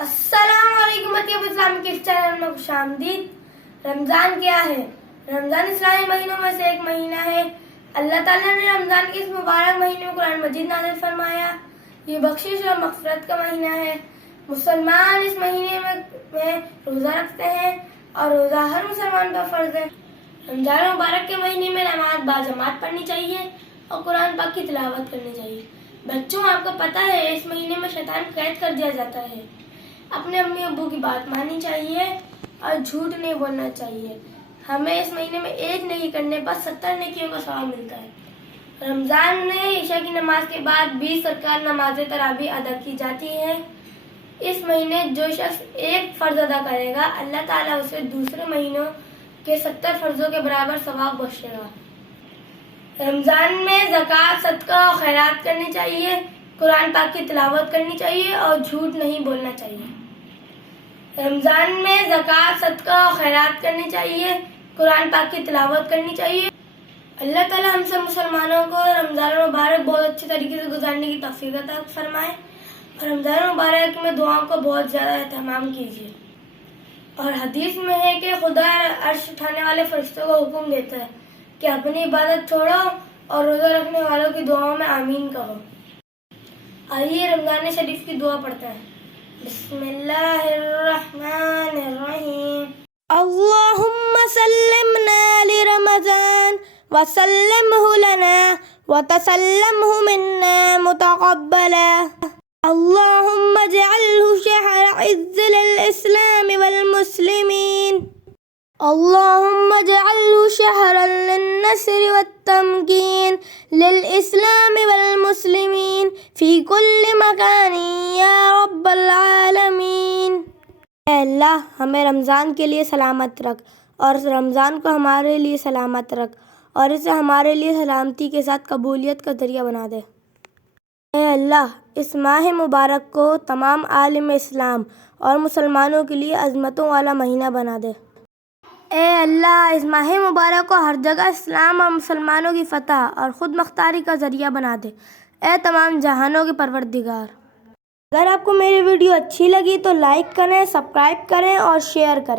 السلام علیکم اسلامی کس چینل میں خوش آمدید۔ رمضان کیا ہے؟ رمضان اسلامی مہینوں میں سے ایک مہینہ ہے۔ اللہ تعالیٰ نے رمضان کے اس مبارک مہینے میں قرآن مجید نازل فرمایا۔ یہ بخشش اور مغفرت کا مہینہ ہے۔ مسلمان اس مہینے میں روزہ رکھتے ہیں اور روزہ ہر مسلمان پر فرض ہے۔ رمضان مبارک کے مہینے میں نماز باجماعت پڑھنی چاہیے اور قرآن پاک کی تلاوت کرنی چاہیے۔ بچوں، آپ کو پتہ ہے اس مہینے میں شیطان قید کر دیا جاتا ہے۔ اپنے امی ابو کی بات ماننی چاہیے اور جھوٹ نہیں بولنا چاہیے۔ ہمیں اس مہینے میں ایک نیکی کرنے پر 70 نیکیوں کا ثواب ملتا ہے۔ رمضان میں عشاء کی نماز کے بعد 20 رکعت نماز تراویح ادا کی جاتی ہے۔ اس مہینے جو شخص ایک فرض ادا کرے گا، اللہ تعالیٰ اسے دوسرے مہینوں کے 70 فرضوں کے برابر ثواب بخشے گا۔ رمضان میں زکوٰۃ، صدقہ اور خیرات کرنی چاہیے، قرآن پاک کی تلاوت کرنی چاہیے اور جھوٹ نہیں بولنا چاہیے۔ رمضان میں زکوٰۃ، صدقہ اور خیرات کرنی چاہیے، قرآن پاک کی تلاوت کرنی چاہیے۔ اللہ تعالیٰ ہم سب مسلمانوں کو رمضان مبارک بہت اچھے طریقے سے گزارنے کی توفیق عطا فرمائے، اور رمضان مبارک میں دعاؤں کا بہت زیادہ اہتمام کیجیے۔ اور حدیث میں ہے کہ خدا عرش اٹھانے والے فرشتوں کو حکم دیتا ہے کہ اپنی عبادت چھوڑو اور روزہ رکھنے والوں کی دعاؤں میں آمین کہو۔ آئیے رمضان شریف کی دعا پڑھتے ہیں۔ بسم اللہ الرحمن الرحیم۔ اللہم سلمنا لرمضان وسلمہ لنا وتسلمہ منا متقبلا۔ اللہم اجعلہ شہر عز للاسلام والمسلمین۔ اللہم اجعلہ شہرا للنصر والتمکین للاسلام والمسلمین فی کل مکان یا رب العالمین۔ اے اللہ، ہمیں رمضان کے لیے سلامت رکھ اور رمضان کو ہمارے لیے سلامت رکھ اور اسے ہمارے لیے سلامتی کے ساتھ قبولیت کا ذریعہ بنا دے۔ اے اللہ، اس ماہ مبارک کو تمام عالم اسلام اور مسلمانوں کے لیے عظمتوں والا مہینہ بنا دے۔ اے اللہ، اس ماہ مبارک کو ہر جگہ اسلام اور مسلمانوں کی فتح اور خود مختاری کا ذریعہ بنا دے۔ اے تمام جہانوں کے پروردگار۔ اگر آپ کو میری ویڈیو اچھی لگی تو لائک کریں، سبسکرائب کریں اور شیئر کریں۔